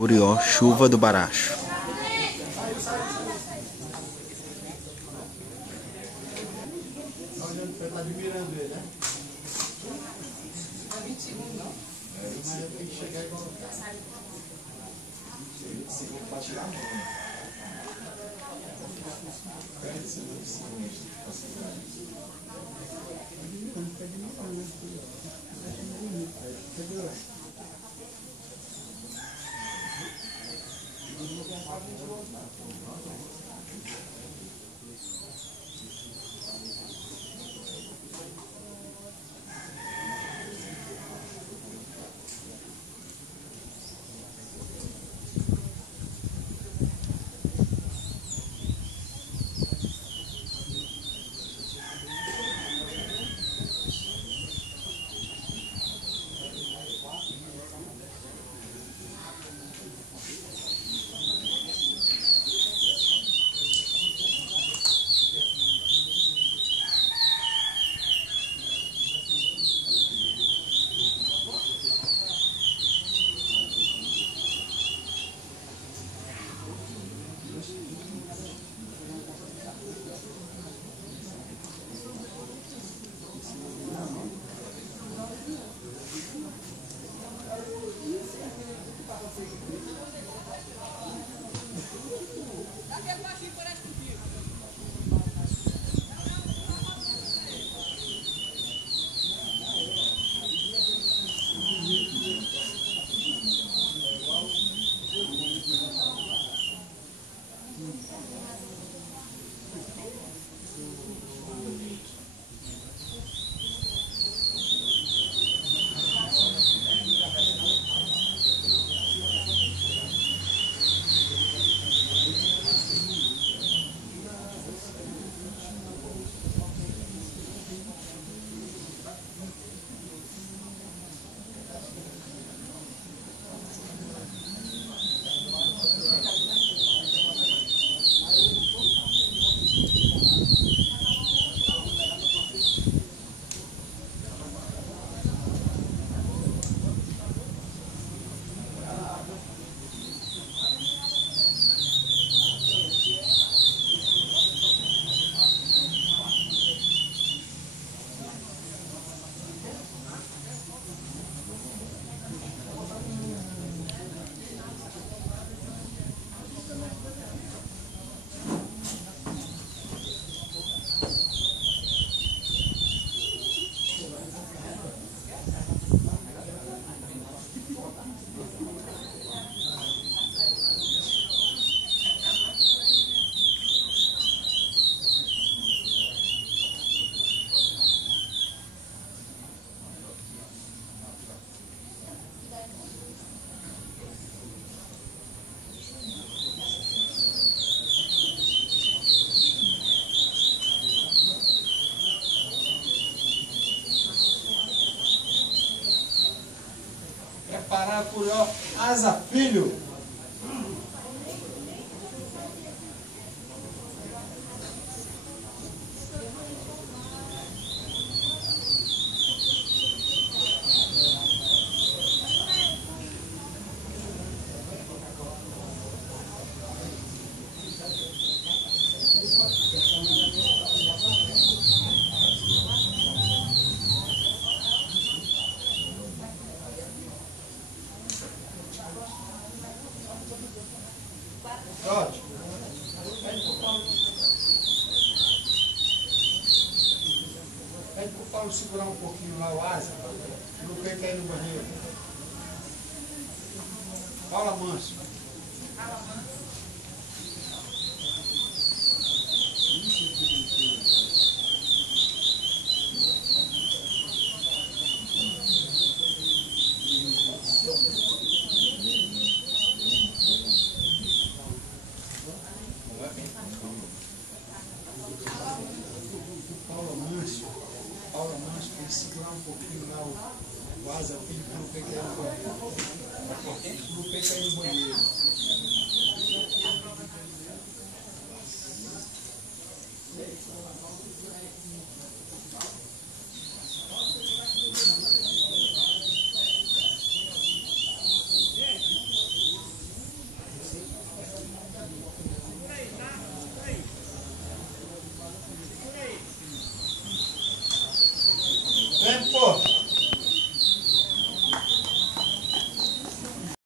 Urió, chuva do Baracho. Tá admirando ele, né? É 20 segundos, não? Mas eu tenho que chegar e colocar. Você pode tirar a mão. Preparar por Asa Filho. Ótimo. Pede pro Paulo segurar um pouquinho lá o asa, não quer cair no banheiro. Paula Manso. Paula Manso, tem que segurar um pouquinho lá o asa filho, para não quer cair no banheiro. Não quer cair no banheiro.